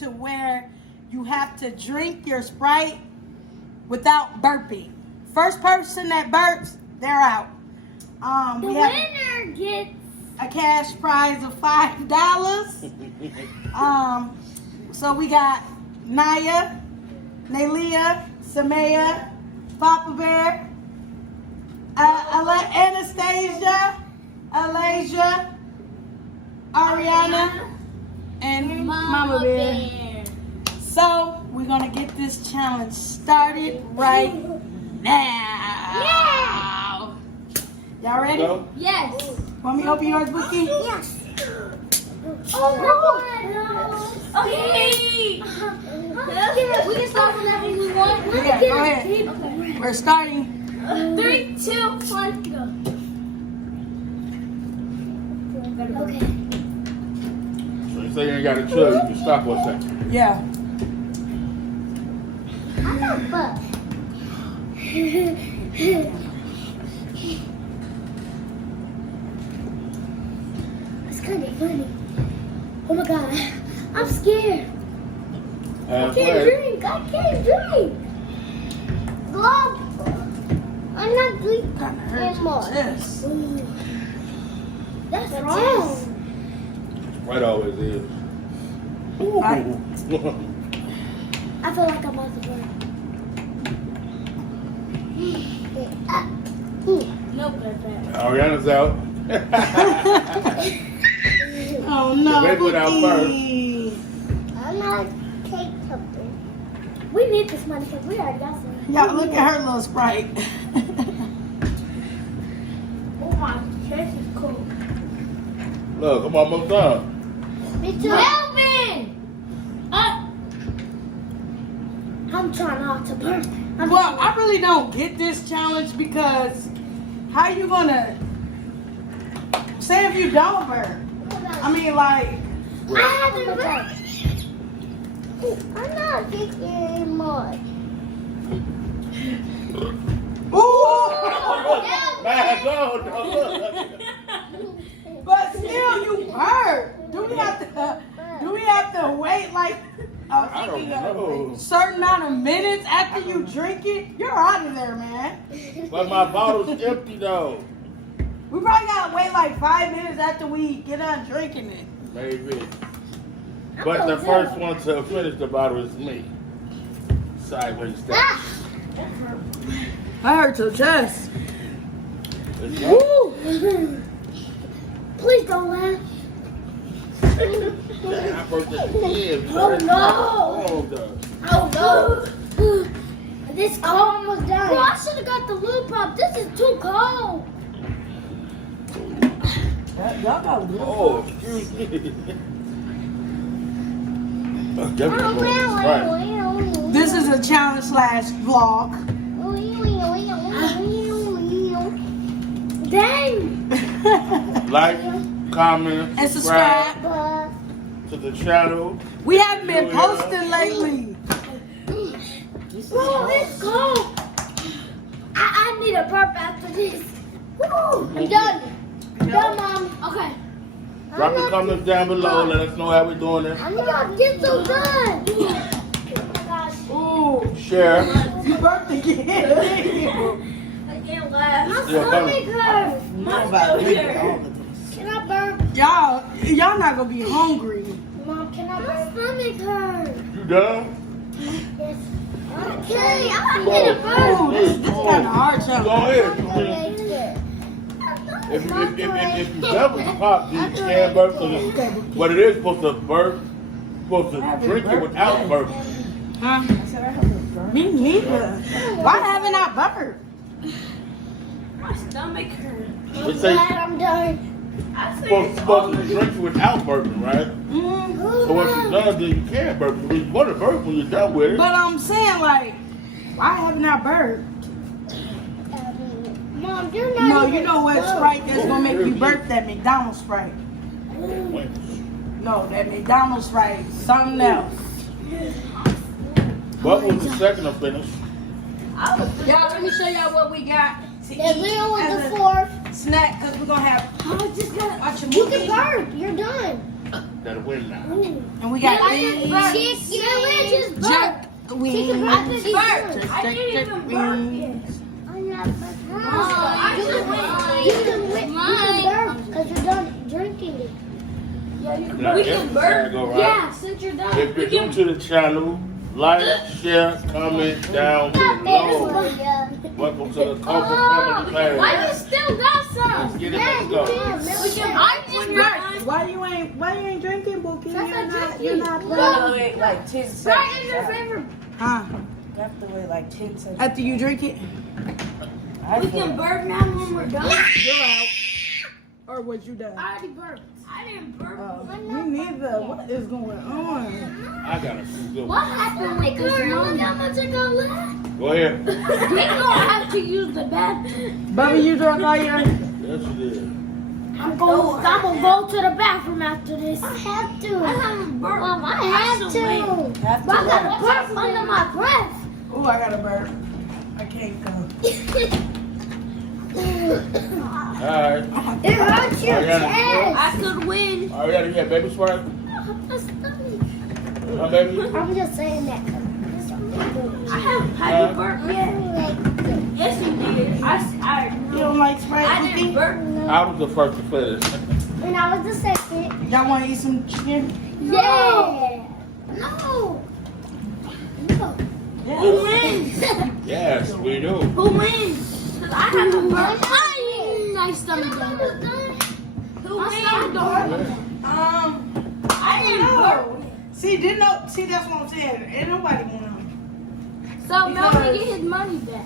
to where you have to drink your Sprite without burping. First person that burps, they're out. The We have winner gets a cash prize of $5. So we got Naya, Nalia, Samaya, Papa Bear, Anastasia, Alasia, Ariana, and Mama Bear. So we're gonna get this challenge started right now. Y'all ready? Yes. Want me to open yours, Bookie? Yes. Oh my God. Okay. We can start whenever we want. Yeah, go ahead. Okay. We're starting. 3, 2, 1, go. Okay. So you say you ain't got to chill, you can stop for a second. Yeah. I'm not butt. It's kind of funny. Oh my God. I'm scared. I can't drink. I can't drink. Glove. I'm not drinking Kinda hurts anymore. with this. Ooh. That's wrong. Right always is. Right. I feel like I'm about to burn. No good there. Ariana's out. Oh no, The baby without Bookie. I'm not take something. We need this money because we already got some. Y'all look at her little Sprite. Oh my, this is cool. Look, I'm almost done. Me too. Melvin! I'm trying not to burn. Well, I really don't get this challenge because how you gonna say if you don't burn? I mean, like, I haven't burnt. I'm not drinking anymore. ooh, Man, go. but still you burn. Do we have to wait like I don't know. a certain amount of minutes after you drink it? You're out of there, man. But my bottle's empty though. We probably gotta wait like 5 minutes after we get done drinking it. Maybe. But the first one to finish the bottle is me. Sideways step. I hurt your chest. It's Woo! Please don't laugh. I broke the kid. Oh no! Oh no! This almost done. Well, I should have got the loop pop. This is too cold. Y'all got blue. Oh, excuse me. Right. This is a challenge / vlog. Dang! Like, comment, And subscribe. to the channel. We haven't been posting lately. Bro, it's cold. I need a burp after this. Woo! I'm done. I'm done, Mom. Okay. Drop the comments down below. Let us know how we're doing it. I'm gonna get so done. Ooh, Share. you burped again. I can't laugh. My Yeah, stomach hurts. Can I burp? Y'all not gonna be hungry. Mom, can I burp? My stomach hurts. You done? Yes. Okay, I'm gonna get a burp. Ooh, this kind of hard Go challenge. ahead. If you double the pop, you can burp. So what it is supposed to drink it without burping. Huh? Me neither. Why haven't I burped? My stomach hurts. They I'm say glad I'm done. supposed to drink it without burping, right? So once you're done, then you can burp. You want to burp when you're done with it. But I'm saying, like, why haven't I burped? Mom, you're not. No, you even know what close. Sprite that's gonna make you burp? That McDonald's Sprite. No, that McDonald's Sprite. Something else. What was the second to finish? Y'all, let me show y'all what we got to The eat little one, as the a fourth. snack, because we're gonna have Oh, just got. watch a You movie. can burp. You're done. that'll win now. And we got Chicken sandwiches. jerk wings. I Jerk wings. You can burp because you're done drinking it. Now, We that's can the burp. time to go, right? Yeah, since you're done. If you're new to the channel, like, share, comment down below. Welcome to the Coca Family Class. Why you still got some? Let's get it, let's go. Why you ain't drinking, Bookie? You're not Wait, like 10 Sprite is seconds. your favorite. Huh? You have to wait like 10 seconds. After you drink it, I We feel can burp now when we're done. you're out. Or was you done? I already burped. I didn't burp. Me neither. What is going on? I got a few good What ones. happened with this? Look how much I got left. Go ahead. We don't have to use the bathroom. Bubba, you drunk all your? Yes, you did. I'm gonna go to the bathroom after this. I have to. I haven't burped. Mom, I have to. have But I to got a burp under my breath. Oh, I got a burp. I can't go. Alright. It hurts your Ariana. chest. I could win. Ariana, you got baby Sprite? Huh, baby? I'm just saying that. Have you burped yet? Yes, you did. You don't like Sprite? I didn't burp. I was the first to finish. And I was the second. Y'all want to eat some chicken? Yeah. No. Who wins? Yes, we do. Who wins? Cause I have a burp. My stomach don't hurt. Who wins? I didn't don't burp. know. See, that's what I'm saying. Ain't nobody want So Melvin get his money back.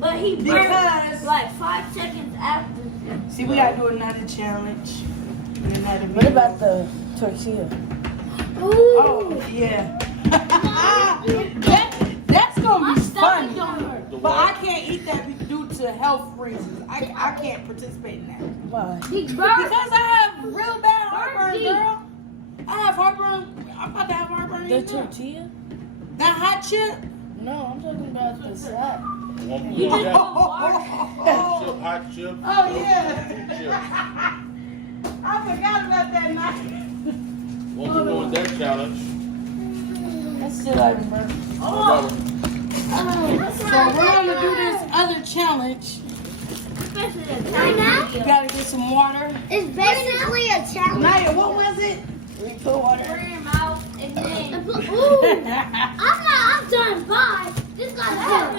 But he burped Because- like 5 seconds after. to. See, we gotta do another challenge. Another What about the tortilla? Oh, yeah. That's gonna My be stomach fun. don't hurt. The But I what? can't eat that due to health reasons. I can't participate in that. Why? He burped. Because I have real bad heartburn, Burpee. girl. I have heartburn. I'm about to have heartburn. The you know. tortilla? That hot chip. No, I'm talking about the slap. Want You more of just that? put water. Chip, hot chip. Oh yeah. Chip. I forgot about that night. Want to go with that challenge? That's still like burp. So we're gonna do this other challenge. You gotta get some water. It's basically a challenge. Naya, what was it? We put water. Put it in your mouth and then. Ooh. I'm done. Bye. This guy's done.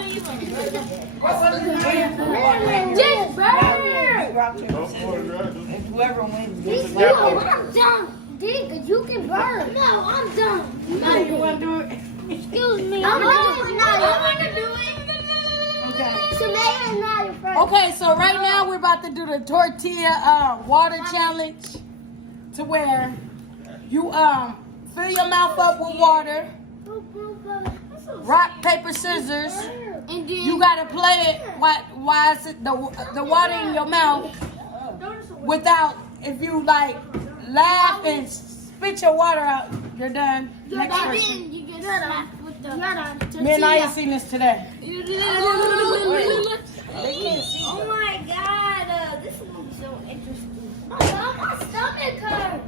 Just burn. Rock, paper, Go for it, scissors. girl. And whoever wins This gets you, the I'm done. Dig, you can burn. No, I'm done. Naya, you wanna do it? Excuse me. I'm gonna do it. Okay. Samaya is not your friend. Okay, so right now we're about to do the tortilla water challenge, to where you fill your mouth up with water, rock paper scissors. And then You gotta play it while it's the water in your mouth without, if you like laugh and spit your water out, you're done. Next person. you get smacked with the Me and I seen this today. Oh my god, this one's so interesting. My stomach hurts.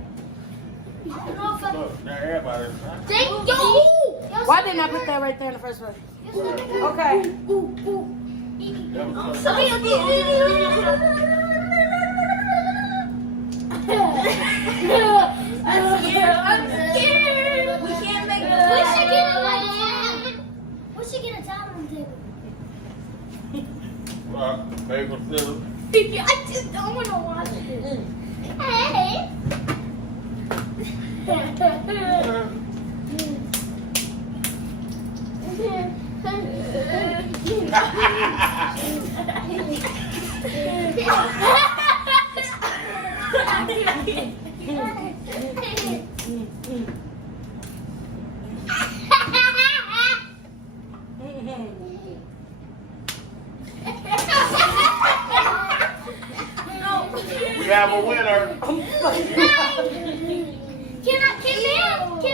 Look, now everybody's right. Thank you. Why didn't I put that right there in the first place? Okay. That was So tough. I'm scared. We can't make the We should get a towel on the table. Rock, paper, scissors. I just don't want to watch it. Hey. We have a winner. Can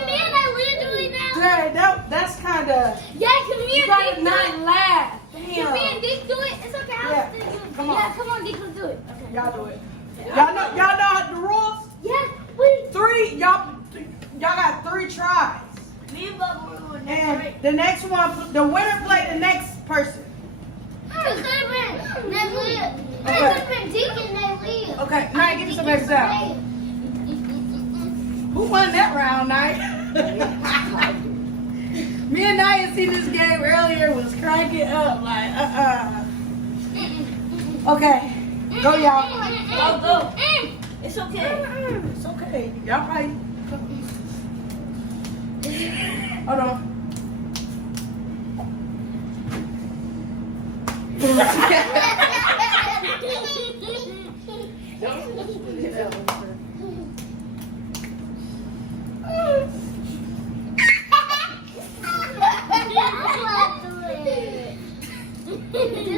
me and I literally now? Dre, that's kind of, Yeah, can me you and gotta Dick not do it? laugh. Can me Damn. and Dick do it? It's okay. Yeah, I'll still do it. come on. Yeah, come on, Dick, let's do it. Okay. Y'all do it. Y'all know the rules? Yeah, we three. Y'all got 3 tries. Me and Bubba were going next, And right? the next one, the winner play the next person. It could have been Nelia. It could have been Deacon Nelia. Okay, now give me some eggs out. Who won that round, Night? Me and Naya seen this game earlier, was cracking up like, Okay, go y'all. Go. It's okay. It's okay. Y'all fight. Hold on.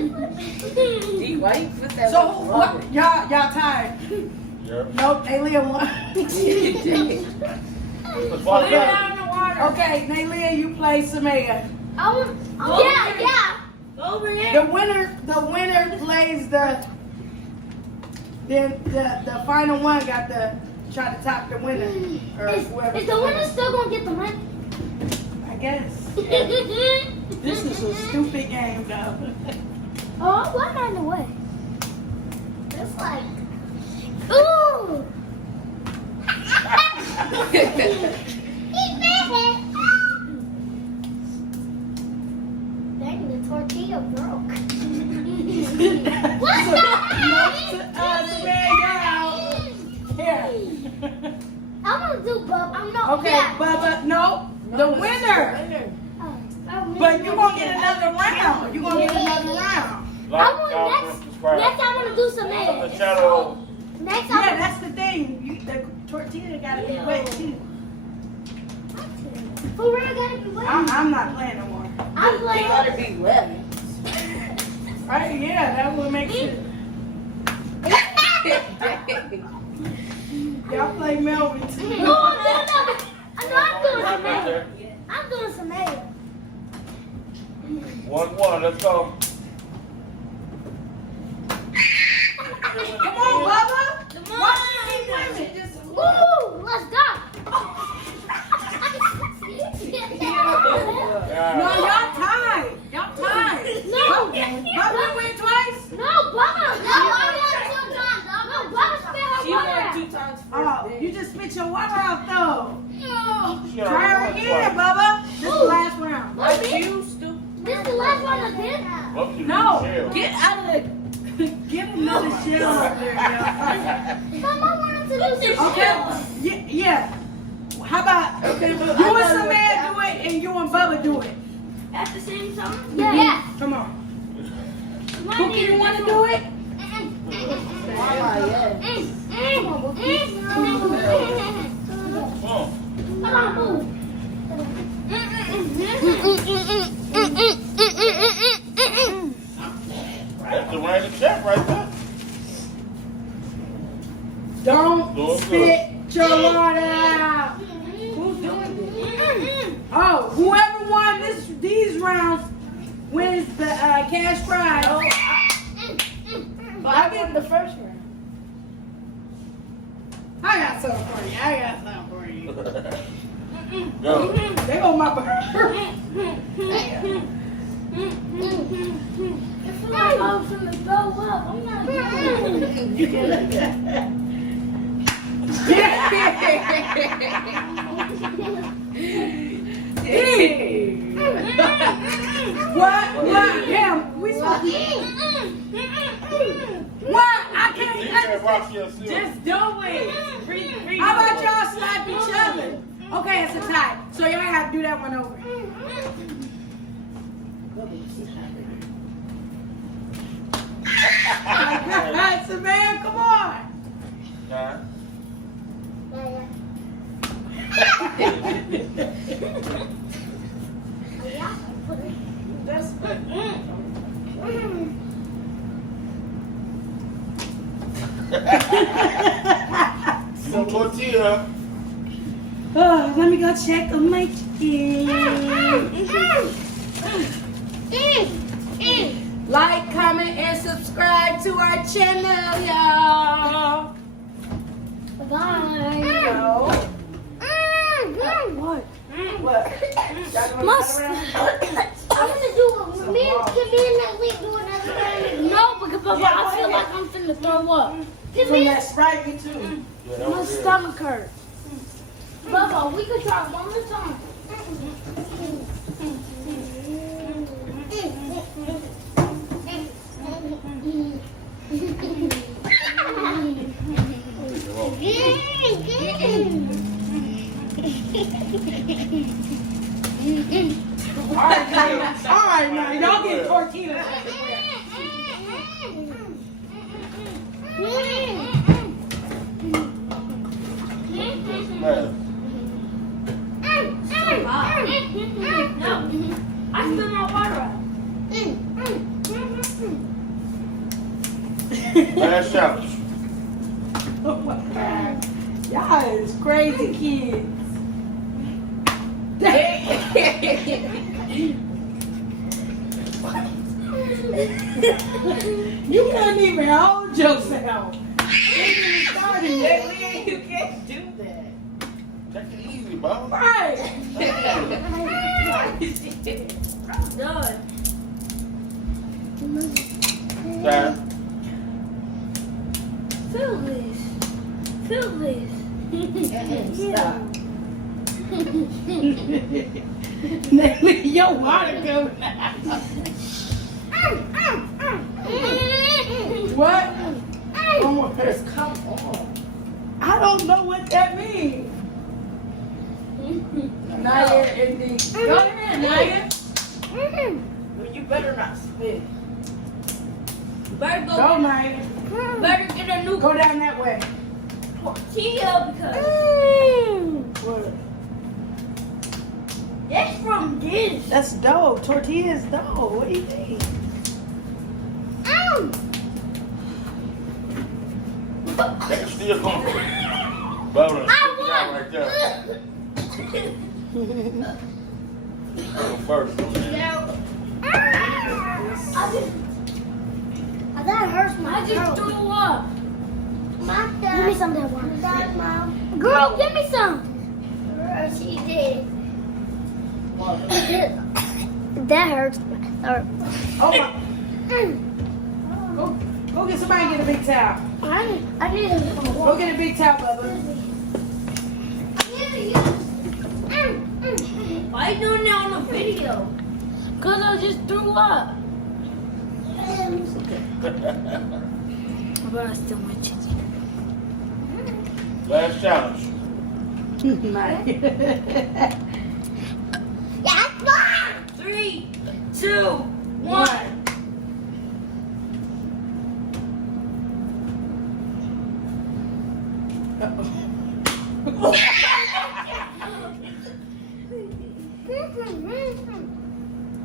Gee, why you put that So with what? Robert? Y'all tied. Yep. Nope, Nalia won. Okay, Nalia, you play Samaya. Yeah. Over here. The winner plays the final one got to try to top the winner or whoever. Is the winner still gonna get the money? I guess. This is a stupid game though. Oh, why am I in the way? It's like, ooh. Dang, the tortilla broke. What's that? Samaya, you're out. Here. I'm gonna do Bub. I'm not. Okay, Yeah. Bubba, no, the winner. But you're gonna get another round. You're gonna get another round. I want next I want to do some The eggs. shadow. Next Yeah, I that's the thing. The tortilla gotta be wet too. for real gotta be wet. I'm not playing no more. I'm They playing. gotta be wet. Right? Yeah, that would make sense. Y'all play Melvin too. No, I'm doing some eggs. I'm doing some eggs. 1-1. Let's go. Come on, Bubba. Why you keep winning? Just Woo! Let's go. no, y'all tied. Y'all tied. No. Bubba win twice. No, Bubba. No, I won 2 times. No, Bubba spit her She water won out. 2 times Oh, first. you just spit your water out though. No. Try her again, Bubba. This is the last round. Like you, stupid. This is the last one I did. No. Get out of the. Get another shell up there, yo. Mom, I wanted to do some Okay. Yeah. How about Okay, you and Samaya do it and you and Bubba do it? at the same time? Yeah. Come on. Cookie, you want to do it? Mama, yeah. That's the random check right there. Don't spit your water out. Who's doing this? Oh, whoever won these rounds wins the cash prize. But I won the first round. I got something for you. Go. They on my burger. If I go from the go up, I'm not What? Damn, we supposed to. What? I can't. Just do it. Breathe. How about y'all slap each other? Okay, it's a tie. So y'all have to do that one over. That's a man. Come on. Nah. That's Some tortilla. Oh, let me go check on my chicken. Like, comment, and subscribe to our channel, y'all. Bye. No. What? What? Must. I'm gonna do it. Me and Natalie do another round. No, because Papa, I feel like I'm finna throw up. From that Sprite, me too. Yeah, that My was good. stomach hurts. Bubba, we could try one more time. All right, now y'all get tortillas everywhere. Man, No, I spilled my water out. last challenge. Oh my God. Y'all is crazy kids. You couldn't even hold yourself. You started yet. You can't do that. Take it easy, bro. Right. I'm done. Time. Feel this. Feel this. Stop. Nelly, your water coming out. What? Come on. I don't know what that means. Naya and the. Go ahead, Naya. Well, you better not spit. Better Go, go. Naya. Better get a new Go down that way. tortilla because What? that's from this. That's dough. Tortilla is dough. What do you think? That's still going. Bro, that's right there. Go first, man. That hurts my throat. I just threw up. Give me some of that water. Girl, give me some. She did. That hurts my throat. Oh my. Go get somebody and get a big towel. I need a Go get a big towel, Bubba. Why are you doing that on the video? Because I just threw up. But I still want you. Last challenge. Yes, Mom! 3, 2, 1.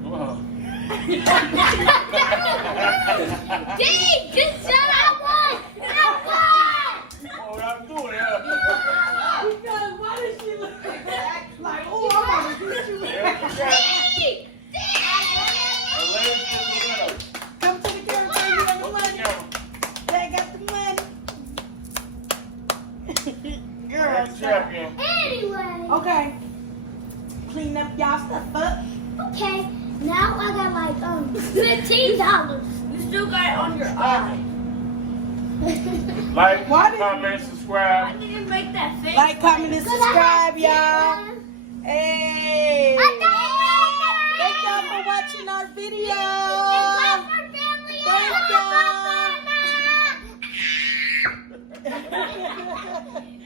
Wow. Dave, just shut up one! Oh, I'm doing it. Because why does she look like, oh, I'm gonna get you. Come to the camera, tell you got the money. They got the money. Girl, stop. Champion. Anyway. Okay. Clean up y'all stuff up. Okay, now I got like $15. You still got it on your eye. Like, Why did- comment, I subscribe. didn't make that face. Like, comment, and 'Cause I subscribe, had y'all. $10. Hey. I Thank y'all for watching our video. Thank Thank y'all.